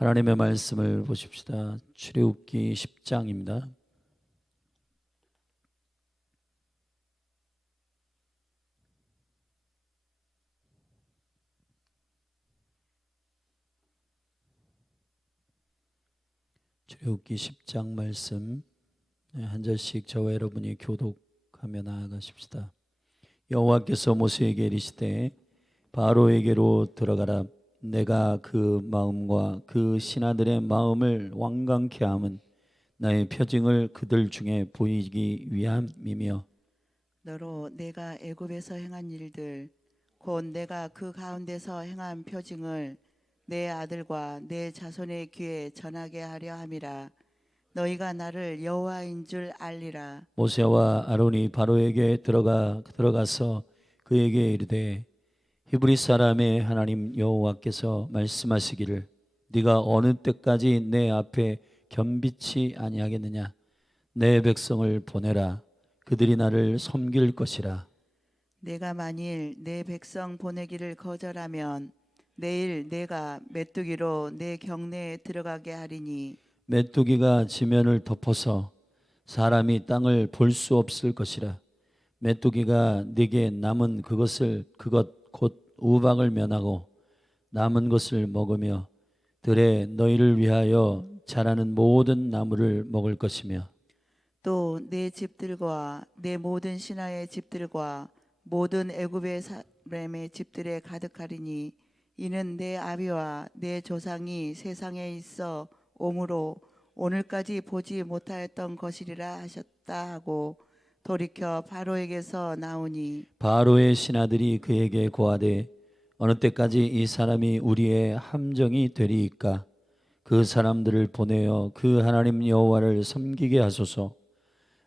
하나님의 말씀을 보십시다. 출애굽기 10장입니다. 출애굽기 10장 말씀 한 절씩 저와 여러분이 교독하며 나아가십시다. 여호와께서 모세에게 이르시되 바로에게로 들어가라. 내가 그 마음과 그 신하들의 마음을 완강케 함은 나의 표징을 그들 중에 보이기 위함이며 너로 내가 애굽에서 행한 일들 곧 내가 그 가운데서 행한 표징을 내 아들과 내 자손의 귀에 전하게 하려 함이라. 너희가 나를 여호와인 줄 알리라. 모세와 아론이 바로에게 들어가서 그에게 이르되 히브리 사람의 하나님 여호와께서 말씀하시기를 네가 어느 때까지 내 앞에 겸비치 아니하겠느냐. 내 백성을 보내라. 그들이 나를 섬길 것이라. 내가 만일 내 백성 보내기를 거절하면 내일 내가 메뚜기로 내 경내에 들어가게 하리니 메뚜기가 지면을 덮어서 사람이 땅을 볼 수 없을 것이라. 메뚜기가 네게 남은 그것 곧 우박을 면하고 남은 것을 먹으며 들에 너희를 위하여 자라는 모든 나무를 먹을 것이며 또 내 집들과 내 모든 신하의 집들과 모든 애굽의 사람의 집들에 가득하리니 이는 내 아비와 내 조상이 세상에 있어 오므로 오늘까지 보지 못하였던 것이리라 하셨다 하고 돌이켜 바로에게서 나오니 바로의 신하들이 그에게 고하되 어느 때까지 이 사람이 우리의 함정이 되리이까. 그 사람들을 보내어 그 하나님 여호와를 섬기게 하소서.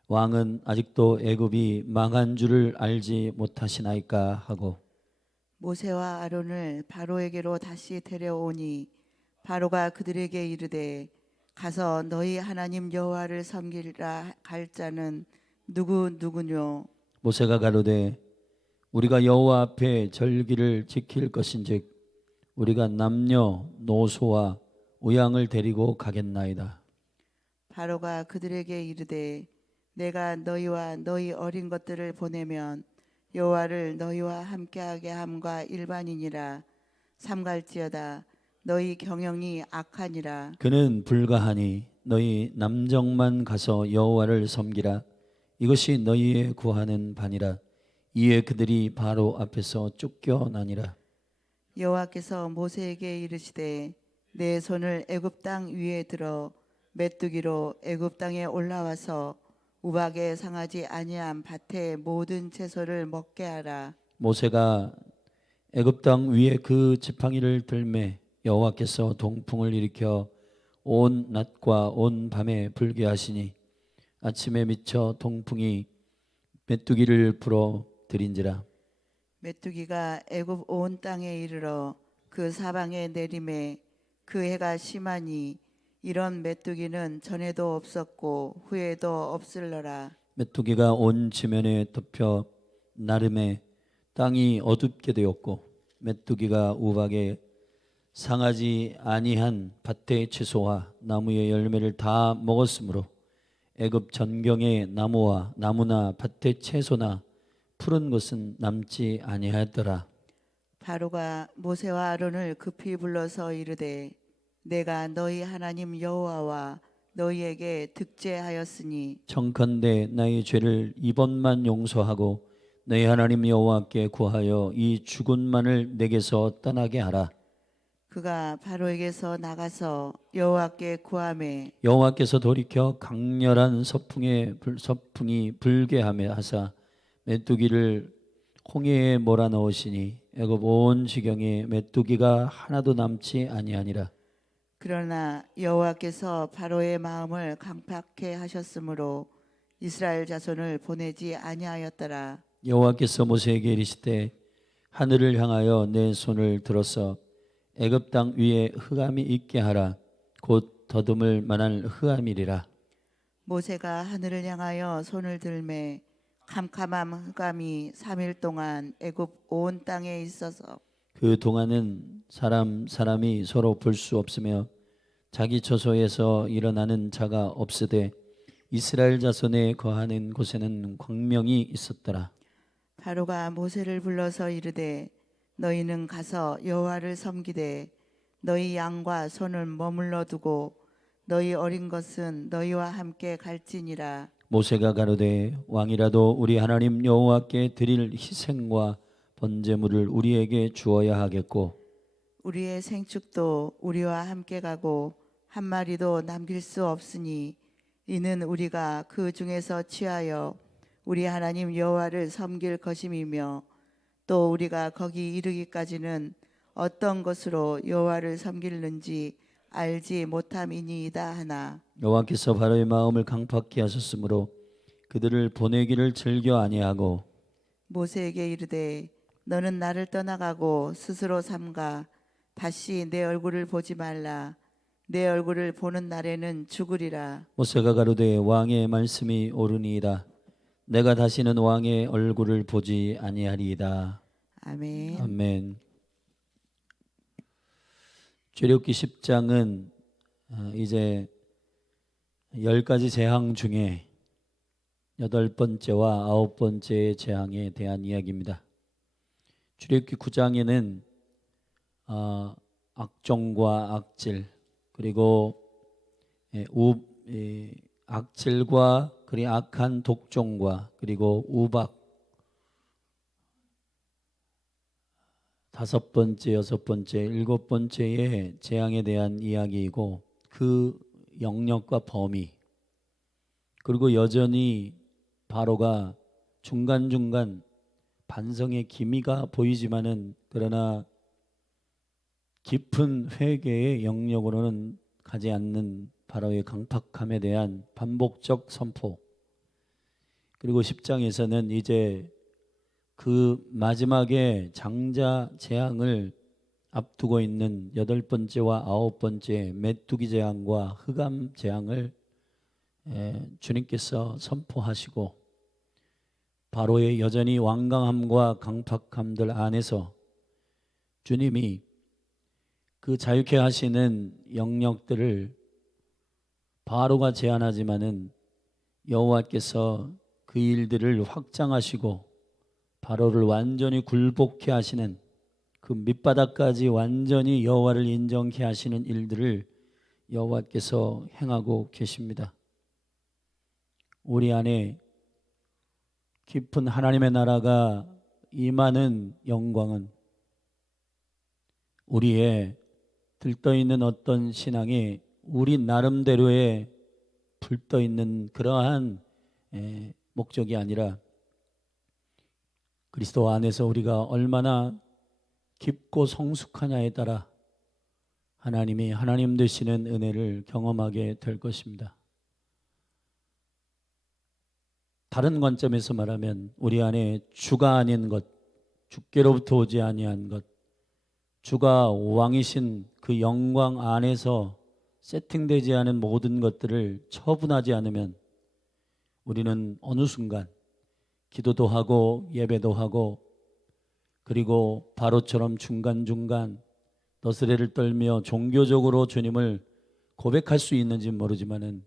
왕은 아직도 애굽이 망한 줄을 알지 못하시나이까 하고 모세와 아론을 바로에게로 다시 데려오니 바로가 그들에게 이르되 가서 너희 하나님 여호와를 섬기라 갈 자는 누구뇨. 모세가 가로되 우리가 여호와 앞에 절기를 지킬 것인즉 우리가 남녀 노소와 우양을 데리고 가겠나이다. 바로가 그들에게 이르되 내가 너희와 너희 어린 것들을 보내면 여호와를 너희와 함께하게 함과 일반이니라. 삼갈지어다 너희 경영이 악하니라. 그는 불가하니 너희 남정만 가서 여호와를 섬기라. 이것이 너희의 구하는 바니라. 이에 그들이 바로 앞에서 쫓겨나니라. 여호와께서 모세에게 이르시되 내 손을 애굽 땅 위에 들어 메뚜기로 애굽 땅에 올라와서 우박에 상하지 아니한 밭의 모든 채소를 먹게 하라. 모세가 애굽 땅 위에 그 지팡이를 들매 여호와께서 동풍을 일으켜 온 낮과 온 밤에 불게 하시니 아침에 미쳐 동풍이 메뚜기를 불어 들인지라. 메뚜기가 애굽 온 땅에 이르러 그 사방에 내림에 그 해가 심하니 이런 메뚜기는 전에도 없었고 후에도 없을러라. 메뚜기가 온 지면에 덮여 나름에 땅이 어둡게 되었고 메뚜기가 우박에 상하지 아니한 밭의 채소와 나무의 열매를 다 먹었으므로 애굽 전경의 나무나 밭의 채소나 푸른 것은 남지 아니하였더라. 바로가 모세와 아론을 급히 불러서 이르되 내가 너희 하나님 여호와와 너희에게 득죄하였으니 청컨대 나의 죄를 이번만 용서하고 너희 하나님 여호와께 구하여 이 죽은만을 내게서 떠나게 하라. 그가 바로에게서 나가서 여호와께 구하매 여호와께서 돌이켜 강렬한 서풍이 불게 하며 하사 메뚜기를 홍해에 몰아넣으시니 애굽 온 지경에 메뚜기가 하나도 남지 아니하니라. 그러나 여호와께서 바로의 마음을 강팍해 하셨으므로 이스라엘 자손을 보내지 아니하였더라. 여호와께서 모세에게 이르시되 하늘을 향하여 내 손을 들어서 애굽 땅 위에 흑암이 있게 하라. 곧 더듬을 만한 흑암이리라. 모세가 하늘을 향하여 손을 들매 캄캄한 흑암이 3일 동안 애굽 온 땅에 있어서 그 동안은 사람이 서로 볼 수 없으며 자기 처소에서 일어나는 자가 없으되 이스라엘 자손에 거하는 곳에는 광명이 있었더라. 바로가 모세를 불러서 이르되 너희는 가서 여호와를 섬기되 너희 양과 소는 머물러 두고 너희 어린 것은 너희와 함께 갈지니라. 모세가 가로되 왕이라도 우리 하나님 여호와께 드릴 희생과 번제물을 우리에게 주어야 하겠고 우리의 생축도 우리와 함께 가고 한 마리도 남길 수 없으니 이는 우리가 그 중에서 취하여 우리 하나님 여호와를 섬길 것임이며 또 우리가 거기 이르기까지는 어떤 것으로 여호와를 섬길는지 알지 못함이니이다 하나. 여호와께서 바로의 마음을 강팍케 하셨으므로 그들을 보내기를 즐겨 아니하고 모세에게 이르되 너는 나를 떠나가고 스스로 삼가 다시 내 얼굴을 보지 말라. 내 얼굴을 보는 날에는 죽으리라. 모세가 가로되 왕의 말씀이 옳으니이다. 내가 다시는 왕의 얼굴을 보지 아니하리이다. 아멘. 아멘. 출애굽기 10장은 이제 10가지 재앙 중에 8번째와 9번째의 재앙에 대한 이야기입니다. 출애굽기 9장에는 악종과 악질 그리고 악질과 그리고 악한 독종과 그리고 우박 5번째, 6번째, 7번째의 재앙에 대한 이야기이고 그 영역과 범위 그리고 여전히 바로가 중간중간 반성의 기미가 보이지만은 그러나 깊은 회개의 영역으로는 가지 않는 바로의 강팍함에 대한 반복적 선포 그리고 10장에서는 이제 그 마지막에 장자 재앙을 앞두고 있는 8번째와 9번째 메뚜기 재앙과 흑암 재앙을 주님께서 선포하시고 바로의 여전히 완강함과 강팍함들 안에서 주님이 그 자유케 하시는 영역들을 바로가 제한하지만은 여호와께서 그 일들을 확장하시고 바로를 완전히 굴복케 하시는 그 밑바닥까지 완전히 여호와를 인정케 하시는 일들을 여호와께서 행하고 계십니다. 우리 안에 깊은 하나님의 나라가 임하는 영광은 우리의 들떠있는 어떤 신앙이 우리 나름대로의 불떠있는 그러한 목적이 아니라 그리스도 안에서 우리가 얼마나 깊고 성숙하냐에 따라 하나님이 하나님 되시는 은혜를 경험하게 될 것입니다. 다른 관점에서 말하면 우리 안에 주가 아닌 것, 주께로부터 오지 아니한 것, 주가 왕이신 그 영광 안에서 세팅되지 않은 모든 것들을 처분하지 않으면 우리는 어느 순간 기도도 하고 예배도 하고 그리고 바로처럼 중간중간 너스레를 떨며 종교적으로 주님을 고백할 수 있는지 모르지만은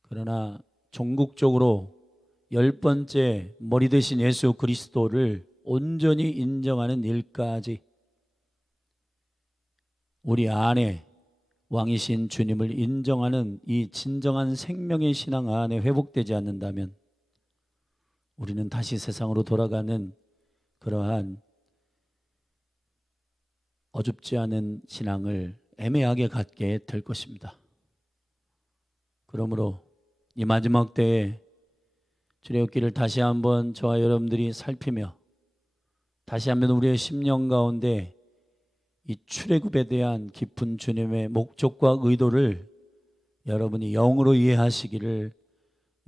그러나 종국적으로 10번째 머리 대신 예수 그리스도를 온전히 인정하는 일까지 우리 안에 왕이신 주님을 인정하는 이 진정한 생명의 신앙 안에 회복되지 않는다면 우리는 다시 세상으로 돌아가는 그러한 어줍지 않은 신앙을 애매하게 갖게 될 것입니다. 그러므로 이 마지막 때에 출애굽기를 다시 한번 저와 여러분들이 살피며 다시 한번 우리의 심령 가운데 이 출애굽에 대한 깊은 주님의 목적과 의도를 여러분이 영으로 이해하시기를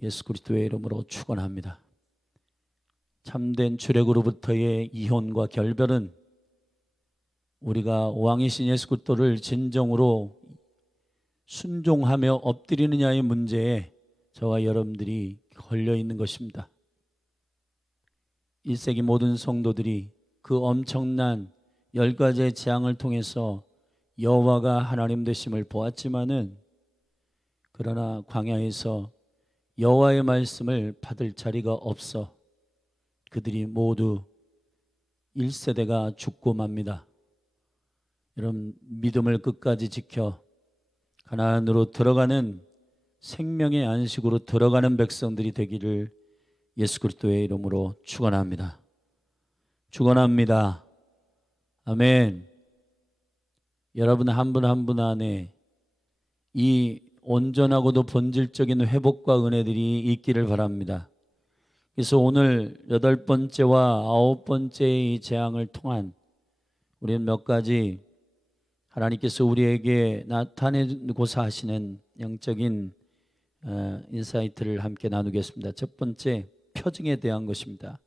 예수 그리스도의 이름으로 축원합니다. 참된 출애굽으로부터의 이혼과 결별은 우리가 왕이신 예수 그리스도를 진정으로 순종하며 엎드리느냐의 문제에 저와 여러분들이 걸려 있는 것입니다. 1세기 모든 성도들이 그 엄청난 10가지의 재앙을 통해서 여호와가 하나님 되심을 보았지만은 그러나 광야에서 여호와의 말씀을 받을 자리가 없어 그들이 모두 1세대가 죽고 맙니다. 여러분, 믿음을 끝까지 지켜 가나안으로 들어가는 생명의 안식으로 들어가는 백성들이 되기를 예수 그리스도의 이름으로 축원합니다. 축원합니다. 아멘. 여러분 한 분 한 분 안에 이 온전하고도 본질적인 회복과 은혜들이 있기를 바랍니다. 그래서 오늘 8번째와 9번째의 이 재앙을 통한 우리는 몇 가지 하나님께서 우리에게 나타내고자 하시는 영적인 인사이트를 함께 나누겠습니다. 첫 번째, 표징에 대한 것입니다.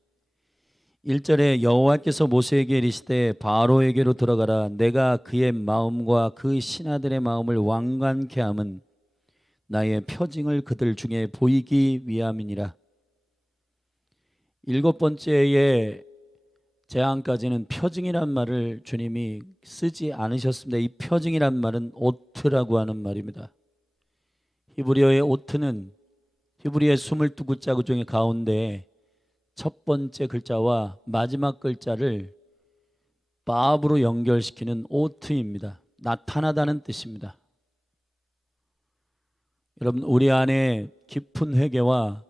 1절에 여호와께서 모세에게 이르시되 바로에게로 들어가라. 내가 그의 마음과 그 신하들의 마음을 완강케 함은 나의 표징을 그들 중에 보이기 위함이니라. 7번째의 재앙까지는 표징이란 말을 주님이 쓰지 않으셨습니다. 이 표징이란 말은 오트라고 하는 말입니다. 히브리어의 오트는 히브리의 22글자 중에 가운데 첫 번째 글자와 마지막 글자를 바브로 연결시키는 오트입니다. 나타나다는 뜻입니다. 여러분, 우리 안에 깊은 회개와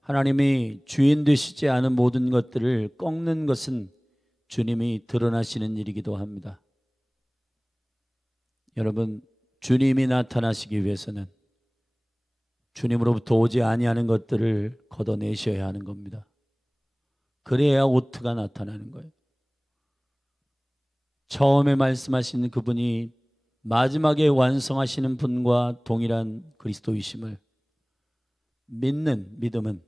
하나님이 주인 되시지 않은 모든 것들을 꺾는 것은 주님이 드러나시는 일이기도 합니다. 여러분, 주님이 나타나시기 위해서는 주님으로부터 오지 아니하는 것들을 걷어내셔야 하는 겁니다. 그래야 오트가 나타나는 거예요. 처음에 말씀하신 그분이 마지막에 완성하시는 분과 동일한 그리스도이심을 믿는 믿음은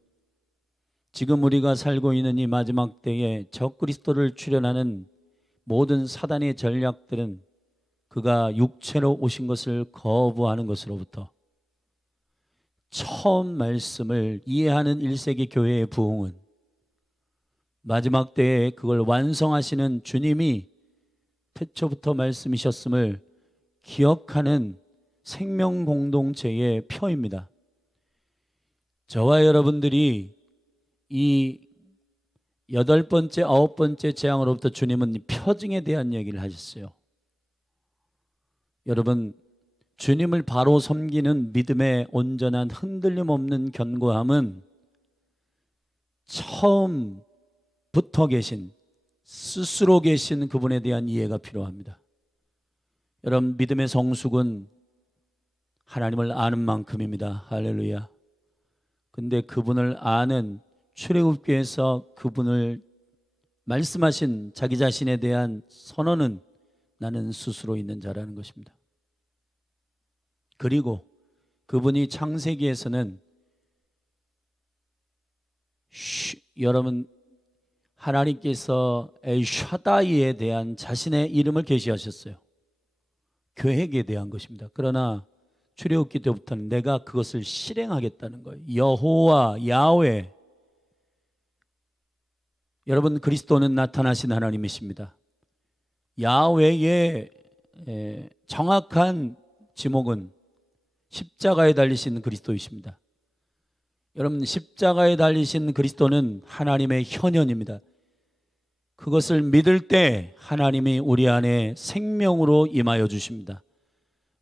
지금 우리가 살고 있는 이 마지막 때에 적그리스도를 출현하는 모든 사단의 전략들은 그가 육체로 오신 것을 거부하는 것으로부터 처음 말씀을 이해하는 1세기 교회의 부흥은 마지막 때에 그걸 완성하시는 주님이 태초부터 말씀이셨음을 기억하는 생명 공동체의 표입니다. 저와 여러분들이 이 8번째, 9번째 재앙으로부터 주님은 표징에 대한 얘기를 하셨어요. 여러분, 주님을 바로 섬기는 믿음의 온전한 흔들림 없는 견고함은 처음부터 계신, 스스로 계신 그분에 대한 이해가 필요합니다. 여러분, 믿음의 성숙은 하나님을 아는 만큼입니다. 할렐루야. 근데 그분을 아는 출애굽기에서 그분을 말씀하신 자기 자신에 대한 선언은 나는 스스로 있는 자라는 것입니다. 그리고 그분이 창세기에서는 여러분, 하나님께서 엘샤다이에 대한 자신의 이름을 계시하셨어요. 계획에 대한 것입니다. 그러나 출애굽기 때부터는 내가 그것을 실행하겠다는 거예요. 여호와, 야훼. 여러분, 그리스도는 나타나신 하나님이십니다. 야훼의 정확한 지목은 십자가에 달리신 그리스도이십니다. 여러분, 십자가에 달리신 그리스도는 하나님의 현현입니다. 그것을 믿을 때 하나님이 우리 안에 생명으로 임하여 주십니다.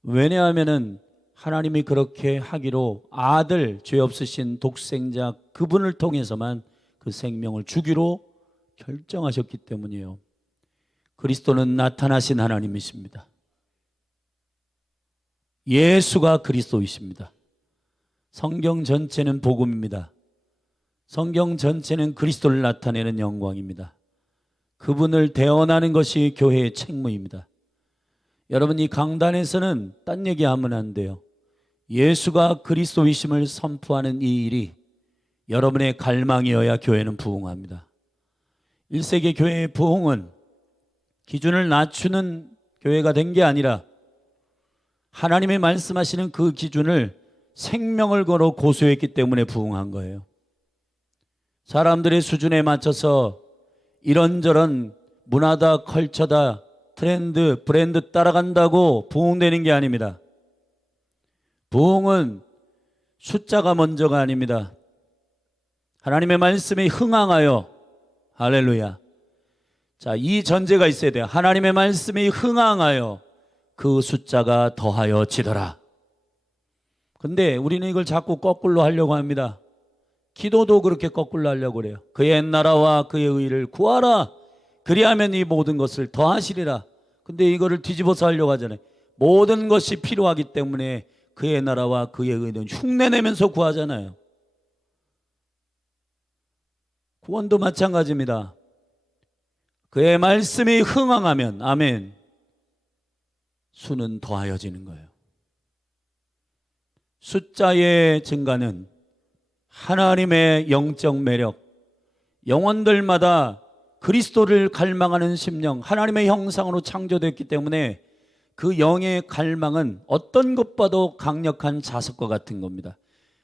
왜냐하면 하나님이 그렇게 하기로 아들, 죄 없으신 독생자 그분을 통해서만 그 생명을 주기로 결정하셨기 때문이에요. 그리스도는 나타나신 하나님이십니다. 예수가 그리스도이십니다. 성경 전체는 복음입니다. 성경 전체는 그리스도를 나타내는 영광입니다. 그분을 대언하는 것이 교회의 책무입니다. 여러분, 이 강단에서는 딴 얘기하면 안 돼요. 예수가 그리스도이심을 선포하는 이 일이 여러분의 갈망이어야 교회는 부흥합니다. 1세기 교회의 부흥은 기준을 낮추는 교회가 된 게 아니라 하나님의 말씀하시는 그 기준을 생명을 걸어 고수했기 때문에 부흥한 거예요. 사람들의 수준에 맞춰서 이런저런 문화다, 컬처다, 트렌드, 브랜드 따라간다고 부흥되는 게 아닙니다. 부흥은 숫자가 먼저가 아닙니다. 하나님의 말씀에 흥황하여, 할렐루야. 자, 이 전제가 있어야 돼요. 하나님의 말씀에 흥황하여 그 숫자가 더하여지더라. 근데 우리는 이걸 자꾸 거꾸로 하려고 합니다. 기도도 그렇게 거꾸로 하려고 그래요. 그의 나라와 그의 의를 구하라. 그리하면 이 모든 것을 더하시리라. 근데 이거를 뒤집어서 하려고 하잖아요. 모든 것이 필요하기 때문에 그의 나라와 그의 의는 흉내내면서 구하잖아요. 구원도 마찬가지입니다. 그의 말씀이 흥황하면, 아멘, 수는 더하여지는 거예요. 숫자의 증가는 하나님의 영적 매력, 영혼들마다 그리스도를 갈망하는 심령, 하나님의 형상으로 창조됐기 때문에 그 영의 갈망은 어떤 것과도 강력한 자석과 같은 겁니다.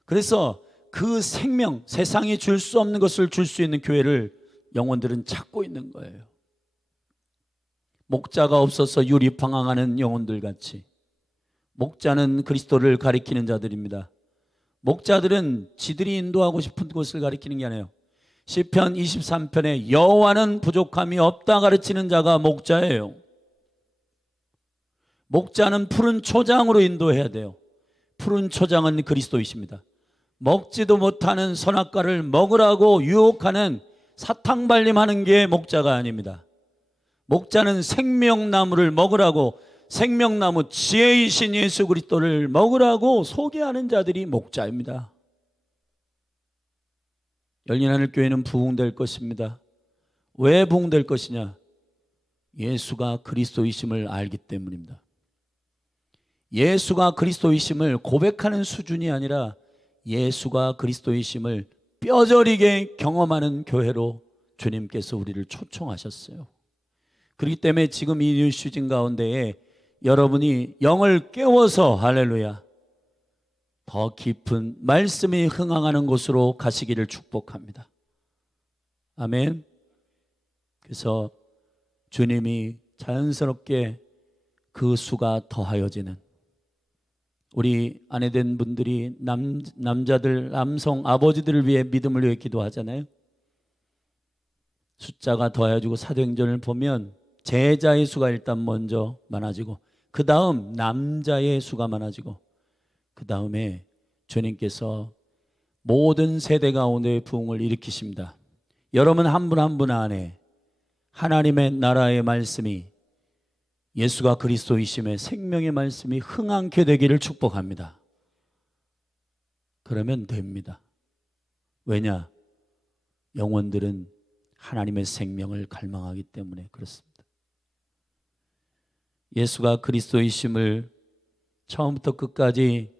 그래서 그 생명, 세상이 줄 수 없는 것을 줄 수 있는 교회를 영혼들은 찾고 있는 거예요. 목자가 없어서 유리방황하는 영혼들 같이. 목자는 그리스도를 가리키는 자들입니다. 목자들은 지들이 인도하고 싶은 곳을 가리키는 게 아니에요. 시편 23편에 여호와는 부족함이 없다 가르치는 자가 목자예요. 목자는 푸른 초장으로 인도해야 돼요. 푸른 초장은 그리스도이십니다. 먹지도 못하는 선악과를 먹으라고 유혹하는 사탕발림하는 게 목자가 아닙니다. 목자는 생명나무를 먹으라고, 생명나무 지혜이신 예수 그리스도를 먹으라고 소개하는 자들이 목자입니다. 열린 하늘 교회는 부흥될 것입니다. 왜 부흥될 것이냐? 예수가 그리스도이심을 알기 때문입니다. 예수가 그리스도이심을 고백하는 수준이 아니라 예수가 그리스도이심을 뼈저리게 경험하는 교회로 주님께서 우리를 초청하셨어요. 그렇기 때문에 지금 이 뉴 시즌 가운데에 여러분이 영을 깨워서, 할렐루야, 더 깊은 말씀이 흥황하는 곳으로 가시기를 축복합니다. 아멘. 그래서 주님이 자연스럽게 그 수가 더하여지는, 우리 아내된 분들이 남자들, 남성 아버지들을 위해 믿음을 위해 기도하잖아요. 숫자가 더해지고 사도행전을 보면 제자의 수가 일단 먼저 많아지고, 그 다음 남자의 수가 많아지고, 그 다음에 주님께서 모든 세대 가운데 부흥을 일으키십니다. 여러분 한 분 한 분 안에 하나님의 나라의 말씀이, 예수가 그리스도이심의 생명의 말씀이 흥황케 되기를 축복합니다. 그러면 됩니다. 왜냐? 영혼들은 하나님의 생명을 갈망하기 때문에 그렇습니다. 예수가 그리스도이심을 처음부터 끝까지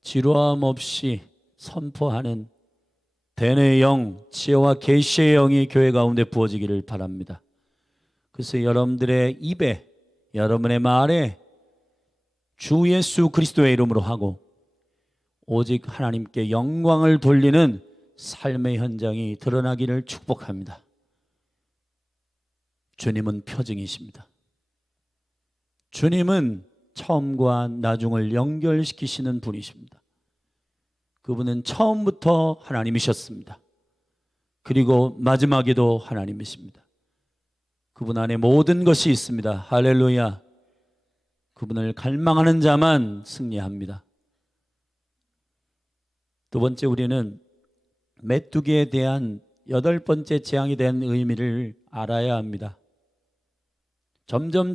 지루함 없이 선포하는 대뇌의 영, 지혜와 계시의 영이 교회 가운데 부어지기를 바랍니다. 그래서 여러분들의 입에, 여러분의 말에 주 예수 그리스도의 이름으로 하고 오직 하나님께 영광을 돌리는 삶의 현장이 드러나기를 축복합니다. 주님은 표징이십니다. 주님은 처음과 나중을 연결시키시는 분이십니다. 그분은 처음부터 하나님이셨습니다. 그리고 마지막에도 하나님이십니다. 그분 안에 모든 것이 있습니다. 할렐루야. 그분을 갈망하는 자만 승리합니다. 두 번째, 우리는 메뚜기에 대한 8번째 재앙에 대한 의미를 알아야 합니다. 점점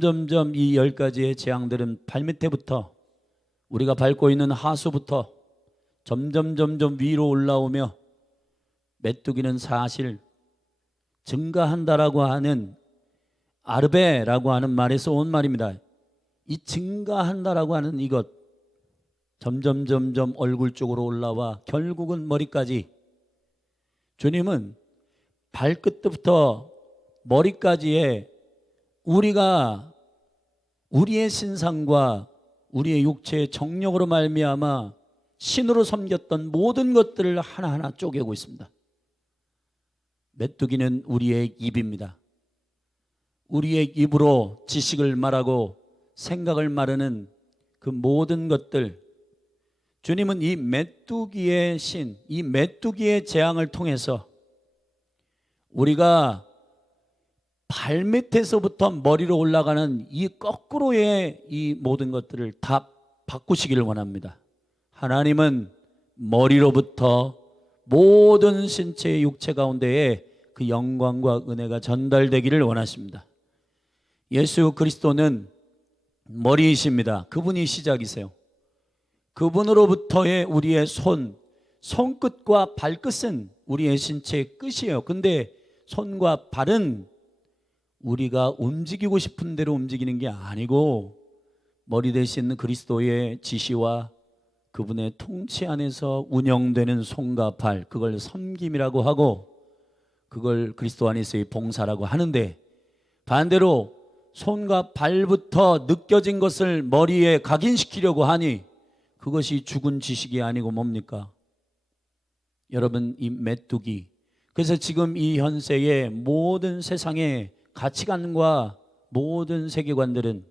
이 10가지의 재앙들은 발밑에부터, 우리가 밟고 있는 하수부터 점점 위로 올라오며, 메뚜기는 사실 증가한다라고 하는 아르베라고 하는 말에서 온 말입니다. 이 증가한다라고 하는 이것, 점점 얼굴 쪽으로 올라와 결국은 머리까지. 주님은 발끝부터 머리까지의 우리가 우리의 신상과 우리의 육체의 정력으로 말미암아 신으로 섬겼던 모든 것들을 하나하나 쪼개고 있습니다. 메뚜기는 우리의 입입니다. 우리의 입으로 지식을 말하고 생각을 말하는 그 모든 것들, 주님은 이 메뚜기의 신, 이 메뚜기의 재앙을 통해서 우리가 발밑에서부터 머리로 올라가는 이 거꾸로의 이 모든 것들을 다 바꾸시기를 원합니다. 하나님은 머리로부터 모든 신체의 육체 가운데에 그 영광과 은혜가 전달되기를 원하십니다. 예수 그리스도는 머리이십니다. 그분이 시작이세요. 그분으로부터의 우리의 손끝과 발끝은 우리의 신체의 끝이에요. 근데 손과 발은 우리가 움직이고 싶은 대로 움직이는 게 아니고 머리 대신 그리스도의 지시와 그분의 통치 안에서 운영되는 손과 발, 그걸 섬김이라고 하고 그걸 그리스도 안에서의 봉사라고 하는데, 반대로 손과 발부터 느껴진 것을 머리에 각인시키려고 하니 그것이 죽은 지식이 아니고 뭡니까? 여러분, 이 메뚜기. 그래서 지금 이 현세의 모든 세상의 가치관과 모든 세계관들은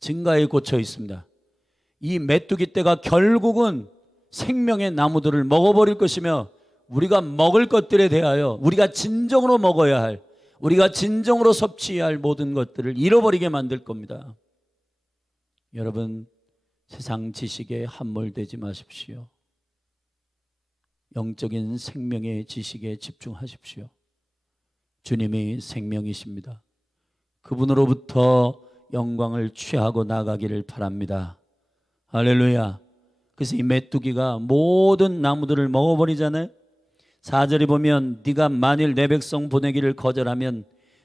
증가에 꽂혀 있습니다. 이 메뚜기 떼가 결국은 생명의 나무들을 먹어버릴 것이며 우리가 먹을 것들에 대하여 우리가 진정으로 먹어야 할, 우리가 진정으로 섭취해야 할 모든 것들을 잃어버리게 만들 겁니다. 여러분, 세상 지식에 함몰되지 마십시오. 영적인 생명의 지식에 집중하십시오. 주님이 생명이십니다. 그분으로부터 영광을 취하고 나가기를 바랍니다. 할렐루야. 그래서 이 메뚜기가 모든 나무들을 먹어버리잖아요. 4절에 보면 네가 만일 내 백성 보내기를 거절하면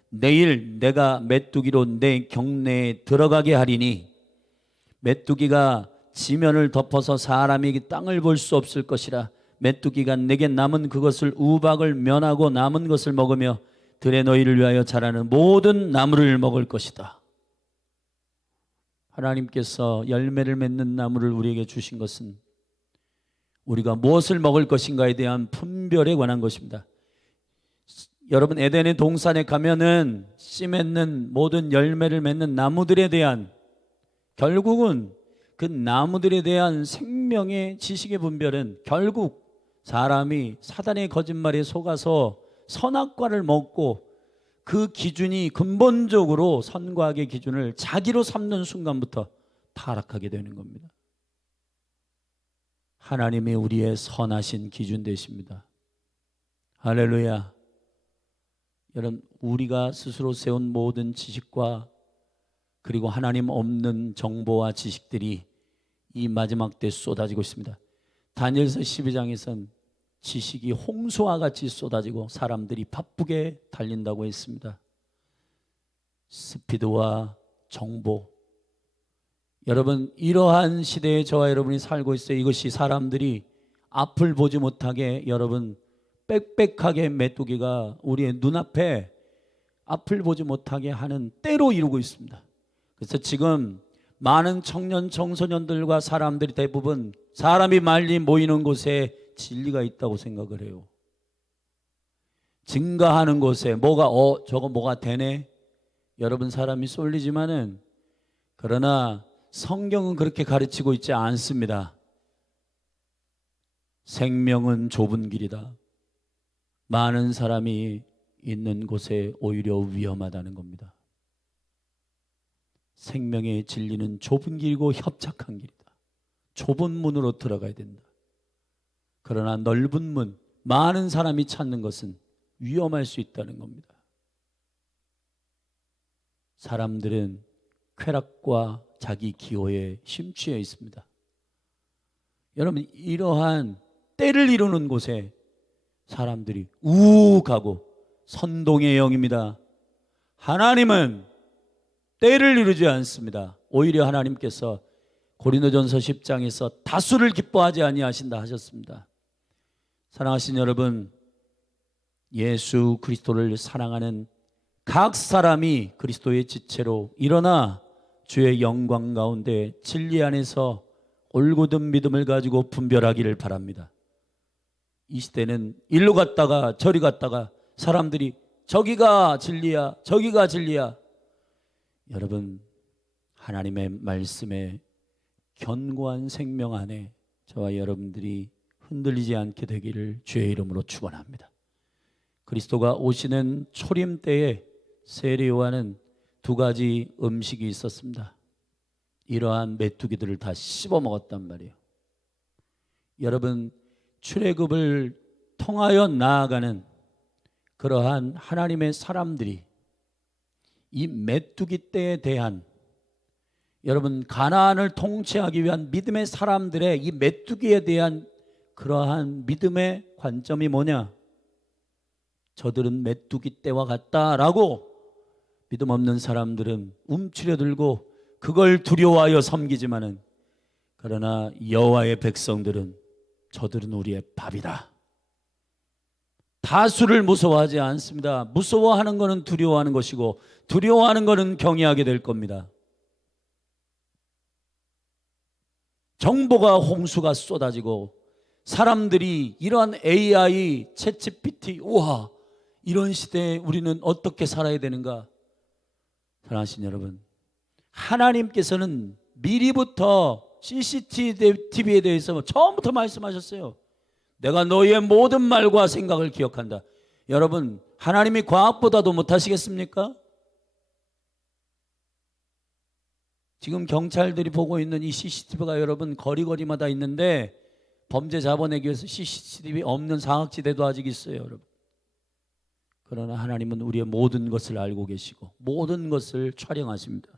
내일 내가 메뚜기로 내 경내에 들어가게 하리니, 메뚜기가 지면을 덮어서 사람이 땅을 볼 수 없을 것이라. 메뚜기가 내게 남은 그것을 우박을 면하고 남은 것을 먹으며 들에 너희를 위하여 자라는 모든 나무를 먹을 것이다. 하나님께서 열매를 맺는 나무를 우리에게 주신 것은 우리가 무엇을 먹을 것인가에 대한 분별에 관한 것입니다. 여러분, 에덴의 동산에 가면은 씨 맺는 모든 열매를 맺는 나무들에 대한, 결국은 그 나무들에 대한 생명의 지식의 분별은 결국 사람이 사단의 거짓말에 속아서 선악과를 먹고 그 기준이 근본적으로 선과 악의 기준을 자기로 삼는 순간부터 타락하게 되는 겁니다. 하나님이 우리의 선하신 기준 되십니다. 할렐루야. 여러분, 우리가 스스로 세운 모든 지식과 그리고 하나님 없는 정보와 지식들이 이 마지막 때 쏟아지고 있습니다. 다니엘서 12장에선 지식이 홍수와 같이 쏟아지고 사람들이 바쁘게 달린다고 했습니다. 스피드와 정보. 여러분, 이러한 시대에 저와 여러분이 살고 있어요. 이것이 사람들이 앞을 보지 못하게, 여러분, 빽빽하게 메뚜기가 우리의 눈앞에 앞을 보지 못하게 하는 때로 이루고 있습니다. 그래서 지금 많은 청년 청소년들과 사람들이 대부분 사람이 많이 모이는 곳에 진리가 있다고 생각을 해요. 증가하는 곳에 저거 뭐가 되네, 여러분, 사람이 쏠리지만은, 그러나 성경은 그렇게 가르치고 있지 않습니다. 생명은 좁은 길이다. 많은 사람이 있는 곳에 오히려 위험하다는 겁니다. 생명의 진리는 좁은 길이고 협착한 길이다. 좁은 문으로 들어가야 된다. 그러나 넓은 문, 많은 사람이 찾는 것은 위험할 수 있다는 겁니다. 사람들은 쾌락과 자기 기호에 심취해 있습니다. 여러분, 이러한 때를 이루는 곳에 사람들이 우욱하고 선동의 영입니다. 하나님은 때를 이루지 않습니다. 오히려 하나님께서 고린도전서 10장에서 다수를 기뻐하지 아니하신다 하셨습니다. 사랑하신 여러분, 예수 그리스도를 사랑하는 각 사람이 그리스도의 지체로 일어나 주의 영광 가운데 진리 안에서 올곧은 믿음을 가지고 분별하기를 바랍니다. 이 시대는 일로 갔다가 저리 갔다가 사람들이 저기가 진리야, 저기가 진리야, 여러분, 하나님의 말씀에 견고한 생명 안에 저와 여러분들이 흔들리지 않게 되기를 주의 이름으로 축원합니다. 그리스도가 오시는 초림 때에 세례 요한은 두 가지 음식이 있었습니다. 이러한 메뚜기들을 다 씹어 먹었단 말이에요. 여러분, 출애굽을 통하여 나아가는 그러한 하나님의 사람들이 이 메뚜기 떼에 대한, 여러분, 가나안을 통치하기 위한 믿음의 사람들의 이 메뚜기에 대한 그러한 믿음의 관점이 뭐냐? 저들은 메뚜기 떼와 같다라고 믿음 없는 사람들은 움츠려들고 그걸 두려워하여 섬기지만은, 그러나 여호와의 백성들은 저들은 우리의 밥이다. 다수를 무서워하지 않습니다. 무서워하는 것은 두려워하는 것이고, 두려워하는 것은 경외하게 될 겁니다. 정보가 홍수가 쏟아지고 사람들이 이러한 AI, 챗GPT, 우와, 이런 시대에 우리는 어떻게 살아야 되는가? 사랑하신 여러분, 하나님께서는 미리부터 CCTV에 대해서 처음부터 말씀하셨어요. 내가 너희의 모든 말과 생각을 기억한다. 여러분, 하나님이 과학보다도 못하시겠습니까? 지금 경찰들이 보고 있는 이 CCTV가 여러분 거리마다 있는데, 범죄 잡아내기 위해서 CCTV 없는 사각지대도 아직 있어요, 여러분. 그러나 하나님은 우리의 모든 것을 알고 계시고 모든 것을 촬영하십니다.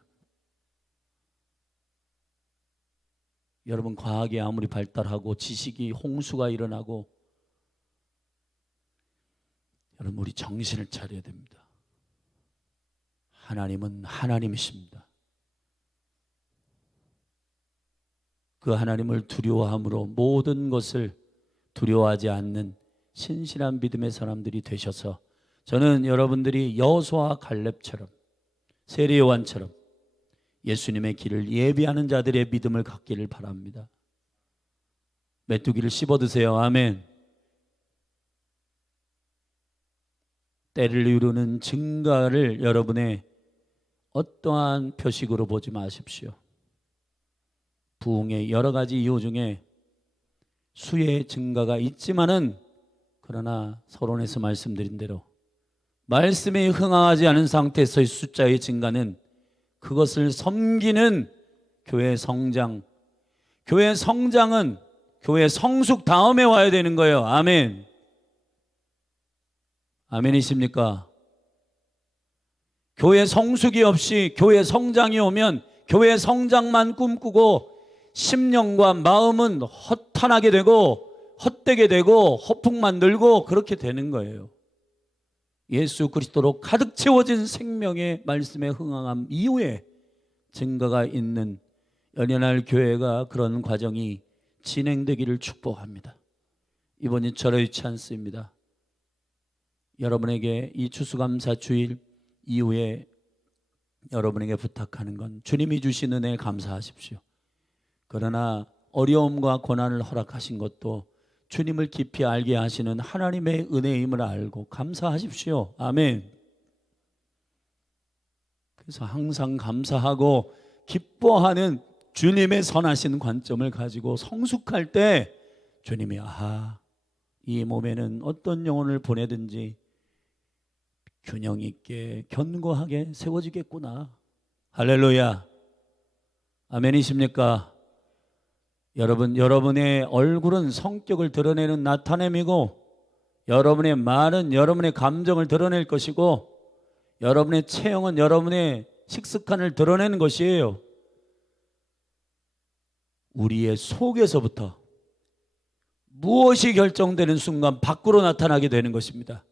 여러분, 과학이 아무리 발달하고 지식이 홍수가 일어나고, 여러분, 우리 정신을 차려야 됩니다. 하나님은 하나님이십니다. 그 하나님을 두려워함으로 모든 것을 두려워하지 않는 신실한 믿음의 사람들이 되셔서, 저는 여러분들이 여호수아와 갈렙처럼, 세례 요한처럼 예수님의 길을 예비하는 자들의 믿음을 갖기를 바랍니다. 메뚜기를 씹어 드세요. 아멘. 때를 이루는 증가를 여러분의 어떠한 표식으로 보지 마십시오. 부흥의 여러 가지 이유 중에 수의 증가가 있지만은, 그러나 서론에서 말씀드린 대로 말씀에 흥황하지 않은 상태에서의 숫자의 증가는 그것을 섬기는 교회 성장, 교회 성장은 교회 성숙 다음에 와야 되는 거예요. 아멘. 아멘이십니까? 교회 성숙이 없이 교회 성장이 오면 교회 성장만 꿈꾸고 심령과 마음은 허탄하게 되고 헛되게 되고 허풍만 늘고 그렇게 되는 거예요. 예수 그리스도로 가득 채워진 생명의 말씀에 흥황함 이후에 증거가 있는 연연할 교회가, 그런 과정이 진행되기를 축복합니다. 이번이 저의 찬스입니다. 여러분에게 이 추수감사 주일 이후에 여러분에게 부탁하는 건, 주님이 주신 은혜에 감사하십시오. 그러나 어려움과 고난을 허락하신 것도 주님을 깊이 알게 하시는 하나님의 은혜임을 알고 감사하십시오. 아멘. 그래서 항상 감사하고 기뻐하는 주님의 선하신 관점을 가지고 성숙할 때, 주님이 아하, 이 몸에는 어떤 영혼을 보내든지 균형 있게 견고하게 세워지겠구나. 할렐루야. 아멘이십니까? 여러분, 여러분의 얼굴은 성격을 드러내는 나타냄이고, 여러분의 말은 여러분의 감정을 드러낼 것이고, 여러분의 체형은 여러분의 식습관을 드러내는 것이에요. 우리의 속에서부터 무엇이 결정되는 순간 밖으로 나타나게 되는 것입니다.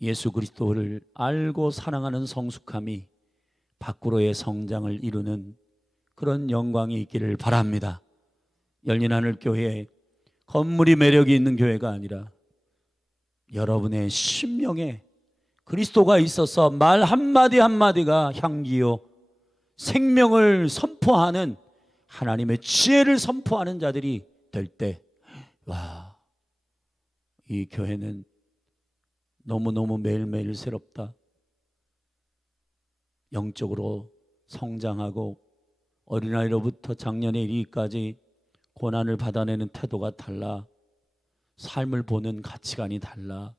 예수 그리스도를 알고 사랑하는 성숙함이 밖으로의 성장을 이루는 그런 영광이 있기를 바랍니다. 열린하늘교회 건물이 매력이 있는 교회가 아니라 여러분의 심령에 그리스도가 있어서 말 한마디 한마디가 향기요 생명을 선포하는, 하나님의 지혜를 선포하는 자들이 될 때, 와, 이 교회는 너무너무 매일매일 새롭다. 영적으로 성장하고 어린아이로부터 장년에 이르기까지 고난을 받아내는 태도가 달라. 삶을 보는 가치관이 달라.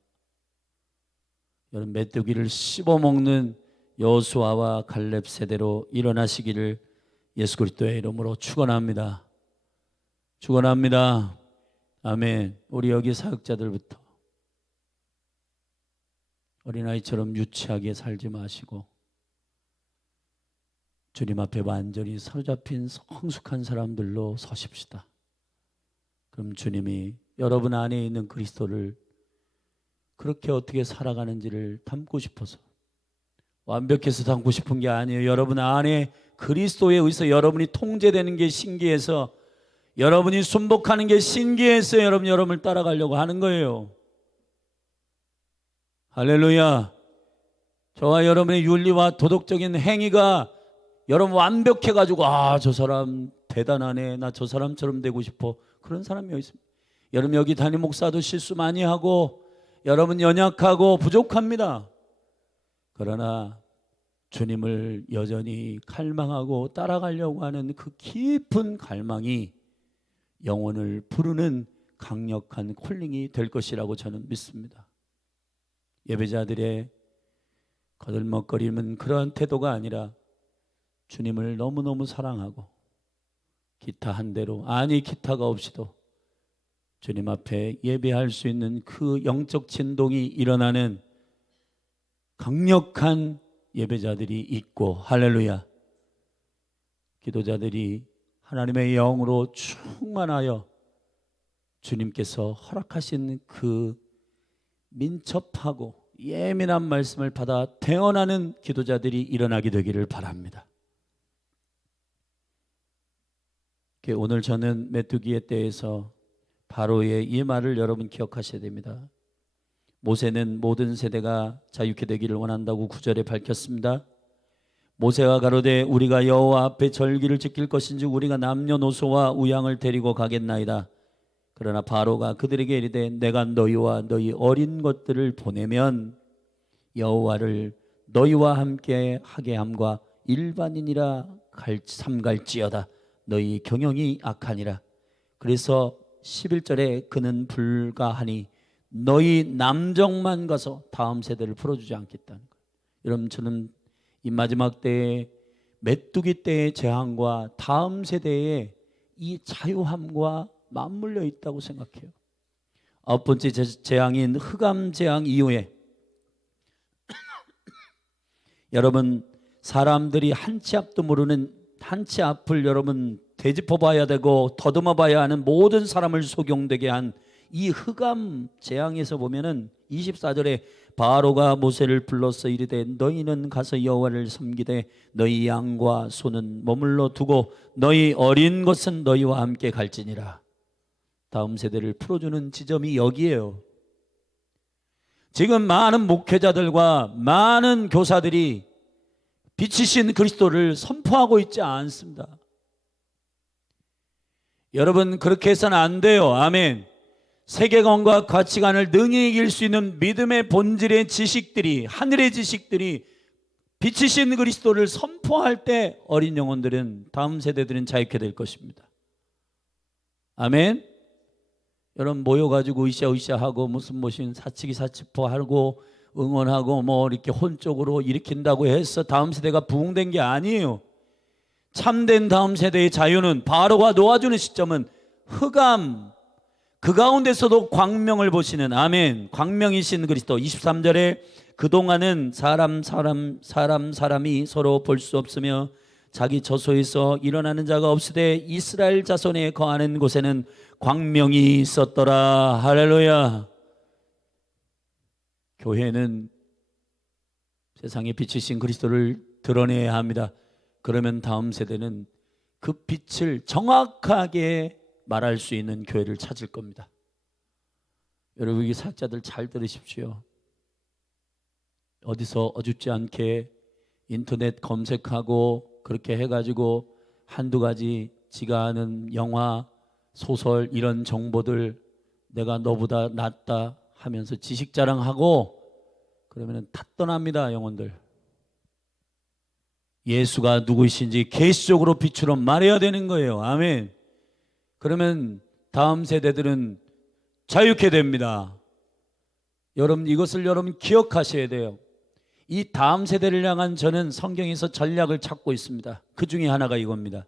여러분, 메뚜기를 씹어먹는 여호수아와 갈렙 세대로 일어나시기를 예수 그리스도의 이름으로 축원합니다. 축원합니다. 아멘. 우리 여기 사역자들부터 어린아이처럼 유치하게 살지 마시고 주님 앞에 완전히 사로잡힌 성숙한 사람들로 서십시다. 그럼 주님이 여러분 안에 있는 그리스도를 그렇게 어떻게 살아가는지를 담고 싶어서, 완벽해서 담고 싶은 게 아니에요. 여러분 안에 그리스도에 의해서 여러분이 통제되는 게 신기해서, 여러분이 순복하는 게 신기해서 여러분을 따라가려고 하는 거예요. 할렐루야. 저와 여러분의 윤리와 도덕적인 행위가 여러분 완벽해가지고 저 사람 대단하네, 나 저 사람처럼 되고 싶어, 그런 사람이 어디 있습니까? 여러분 여기 담임 목사도 실수 많이 하고 여러분 연약하고 부족합니다. 그러나 주님을 여전히 갈망하고 따라가려고 하는 그 깊은 갈망이 영혼을 부르는 강력한 콜링이 될 것이라고 저는 믿습니다. 예배자들의 거들먹거리는 그러한 태도가 아니라 주님을 너무너무 사랑하고 기타 한 대로, 아니 기타가 없이도 주님 앞에 예배할 수 있는 그 영적 진동이 일어나는 강력한 예배자들이 있고, 할렐루야, 기도자들이 하나님의 영으로 충만하여 주님께서 허락하신 그 민첩하고 예민한 말씀을 받아 대언하는 기도자들이 일어나게 되기를 바랍니다. 오늘 저는 메뚜기의 때에서 바로의 이 말을 여러분 기억하셔야 됩니다. 모세는 모든 세대가 자유케 되기를 원한다고 9절에 밝혔습니다. 모세가 가로되 우리가 여호와 앞에 절기를 지킬 것인즉 우리가 남녀노소와 우양을 데리고 가겠나이다. 그러나 바로가 그들에게 이르되 내가 너희와 너희 어린 것들을 보내면 여호와를 너희와 함께 하게 함과 일반인이라 삼갈지어다. 너희 경영이 악하니라. 그래서 11절에 그는 불가하니 너희 남정만 가서 다음 세대를 풀어주지 않겠다는 거예요. 여러분, 저는 이 마지막 때에 메뚜기 때의 재앙과 다음 세대의 이 자유함과 맞물려 있다고 생각해요. 9번째 재앙인 흑암 재앙 이후에 여러분, 사람들이 한 치 앞도 모르는 한 치 앞을 여러분 되짚어 봐야 되고 더듬어 봐야 하는 모든 사람을 소경되게 한 이 흑암 재앙에서 보면은 24절에 바로가 모세를 불러서 이르되 너희는 가서 여호와를 섬기되 너희 양과 소는 머물러 두고 너희 어린 것은 너희와 함께 갈지니라. 다음 세대를 풀어주는 지점이 여기에요. 지금 많은 목회자들과 많은 교사들이 빛이신 그리스도를 선포하고 있지 않습니다. 여러분, 그렇게 해서는 안 돼요. 아멘. 세계관과 가치관을 능히 이길 수 있는 믿음의 본질의 지식들이, 하늘의 지식들이 빛이신 그리스도를 선포할 때 어린 영혼들은, 다음 세대들은 자유케 될 것입니다. 아멘. 여러분 모여가지고 으쌰으쌰 하고 무슨 사치기 사치포 하고 응원하고 이렇게 혼적으로 일으킨다고 해서 다음 세대가 부흥된 게 아니에요. 참된 다음 세대의 자유는, 바로가 놓아주는 시점은 흑암, 그 가운데서도 광명을 보시는, 아멘, 광명이신 그리스도. 23절에 그동안은 사람이 서로 볼 수 없으며 자기 저소에서 일어나는 자가 없으되 이스라엘 자손에 거하는 곳에는 광명이 있었더라. 할렐루야. 교회는 세상에 빛이신 그리스도를 드러내야 합니다. 그러면 다음 세대는 그 빛을 정확하게 말할 수 있는 교회를 찾을 겁니다. 여러분, 이 사역자들 잘 들으십시오. 어디서 어줍지 않게 인터넷 검색하고 그렇게 해가지고 한두 가지 지가 아는 영화, 소설 이런 정보들 내가 너보다 낫다 하면서 지식 자랑하고 그러면 다 떠납니다. 영혼들. 예수가 누구이신지 계시적으로 빛으로 말해야 되는 거예요. 아멘. 그러면 다음 세대들은 자유케 됩니다. 여러분, 이것을 여러분 기억하셔야 돼요. 이 다음 세대를 향한 저는 성경에서 전략을 찾고 있습니다. 그 중에 하나가 이겁니다.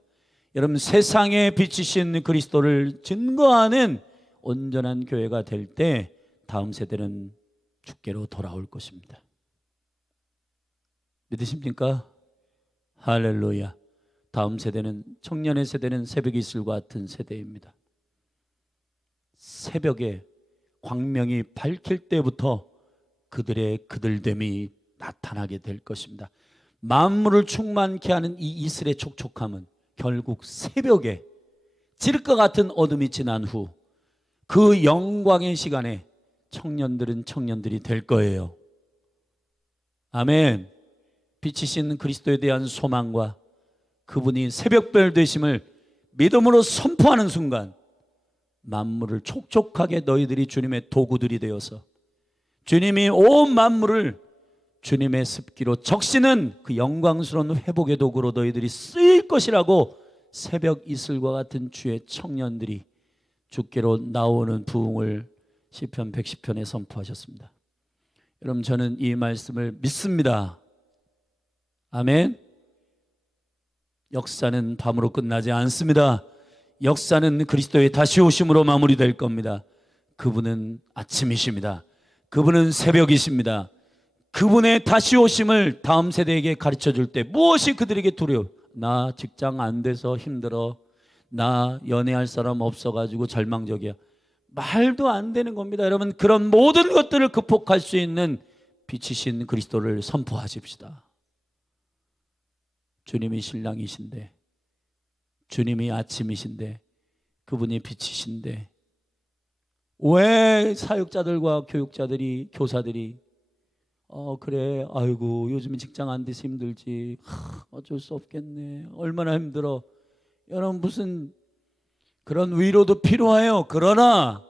여러분, 세상에 비치신 그리스도를 증거하는 온전한 교회가 될 때 다음 세대는 주께로 돌아올 것입니다. 믿으십니까? 할렐루야. 다음 세대는, 청년의 세대는 새벽 이슬과 같은 세대입니다. 새벽에 광명이 밝힐 때부터 그들의 그들됨이 나타나게 될 것입니다. 만물을 충만케 하는 이 이슬의 촉촉함은 결국 새벽에 찌를 것 같은 어둠이 지난 후 그 영광의 시간에 청년들은 청년들이 될 거예요. 아멘. 빛이신 그리스도에 대한 소망과 그분이 새벽별 되심을 믿음으로 선포하는 순간 만물을 촉촉하게 너희들이 주님의 도구들이 되어서 주님이 온 만물을 주님의 습기로 적시는 그 영광스러운 회복의 도구로 너희들이 쓰일 것이라고 새벽 이슬과 같은 주의 청년들이 주께로 나오는 부흥을 시편 110편에 선포하셨습니다. 여러분, 저는 이 말씀을 믿습니다. 아멘. 역사는 밤으로 끝나지 않습니다. 역사는 그리스도의 다시 오심으로 마무리될 겁니다. 그분은 아침이십니다. 그분은 새벽이십니다. 그분의 다시 오심을 다음 세대에게 가르쳐줄 때 무엇이 그들에게 두려워? 나 직장 안 돼서 힘들어. 나 연애할 사람 없어가지고 절망적이야. 말도 안 되는 겁니다. 여러분, 그런 모든 것들을 극복할 수 있는 빛이신 그리스도를 선포하십시다. 주님이 신랑이신데, 주님이 아침이신데, 그분이 빛이신데 왜 사역자들과 교육자들이, 교사들이 그래, 아이고 요즘 직장 안 돼서 힘들지, 어쩔 수 없겠네, 얼마나 힘들어. 여러분, 무슨 그런 위로도 필요해요. 그러나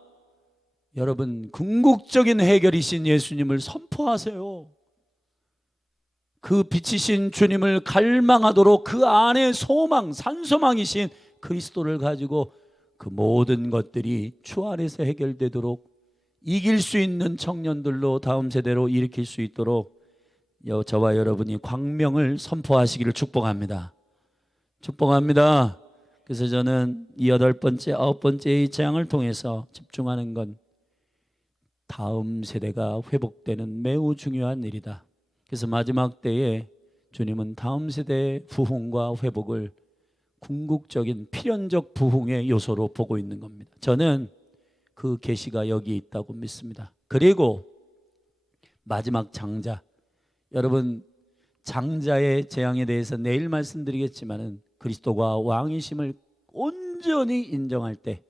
여러분, 궁극적인 해결이신 예수님을 선포하세요. 그 빛이신 주님을 갈망하도록 그 안에 소망, 산소망이신 그리스도를 가지고 그 모든 것들이 주 안에서 해결되도록 이길 수 있는 청년들로 다음 세대로 일으킬 수 있도록 저와 여러분이 광명을 선포하시기를 축복합니다. 축복합니다. 그래서 저는 이 8번째, 9번째 이 재앙을 통해서 집중하는 건 다음 세대가 회복되는 매우 중요한 일이다. 그래서 마지막 때에 주님은 다음 세대의 부흥과 회복을 궁극적인 필연적 부흥의 요소로 보고 있는 겁니다. 저는 그 계시가 여기 있다고 믿습니다. 그리고 마지막 장자, 여러분, 장자의 재앙에 대해서 내일 말씀드리겠지만은 그리스도가 왕이심을 온전히 인정할 때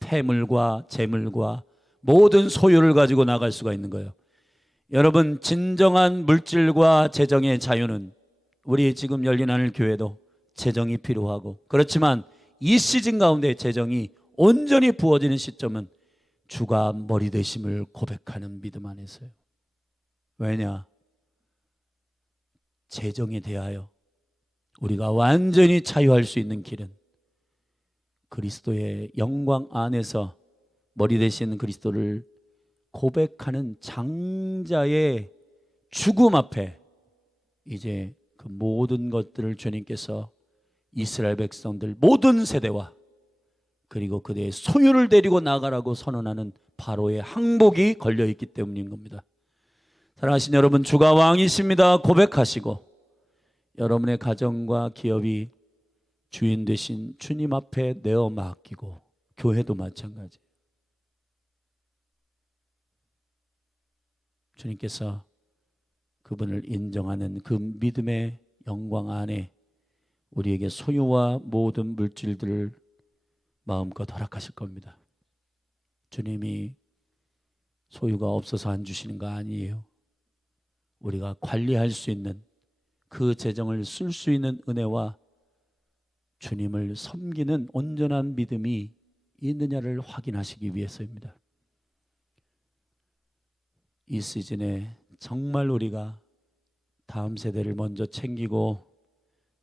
폐물과 재물과 모든 소유를 가지고 나갈 수가 있는 거예요. 여러분, 진정한 물질과 재정의 자유는 우리 지금 열린 하늘 교회도 재정이 필요하고, 그렇지만 이 시즌 가운데 재정이 온전히 부어지는 시점은 주가 머리 되심을 고백하는 믿음 안에서요. 왜냐? 재정에 대하여 우리가 완전히 자유할 수 있는 길은 그리스도의 영광 안에서 머리 되시는 그리스도를 고백하는 장자의 죽음 앞에 이제 그 모든 것들을 주님께서 이스라엘 백성들 모든 세대와 그리고 그들의 소유를 데리고 나가라고 선언하는 바로의 항복이 걸려있기 때문인 겁니다. 사랑하신 여러분, 주가 왕이십니다 고백하시고 여러분의 가정과 기업이 주인 되신 주님 앞에 내어 맡기고, 교회도 마찬가지. 주님께서 그분을 인정하는 그 믿음의 영광 안에 우리에게 소유와 모든 물질들을 마음껏 허락하실 겁니다. 주님이 소유가 없어서 안 주시는 거 아니에요. 우리가 관리할 수 있는 그 재정을 쓸 수 있는 은혜와 주님을 섬기는 온전한 믿음이 있느냐를 확인하시기 위해서입니다. 이 시즌에 정말 우리가 다음 세대를 먼저 챙기고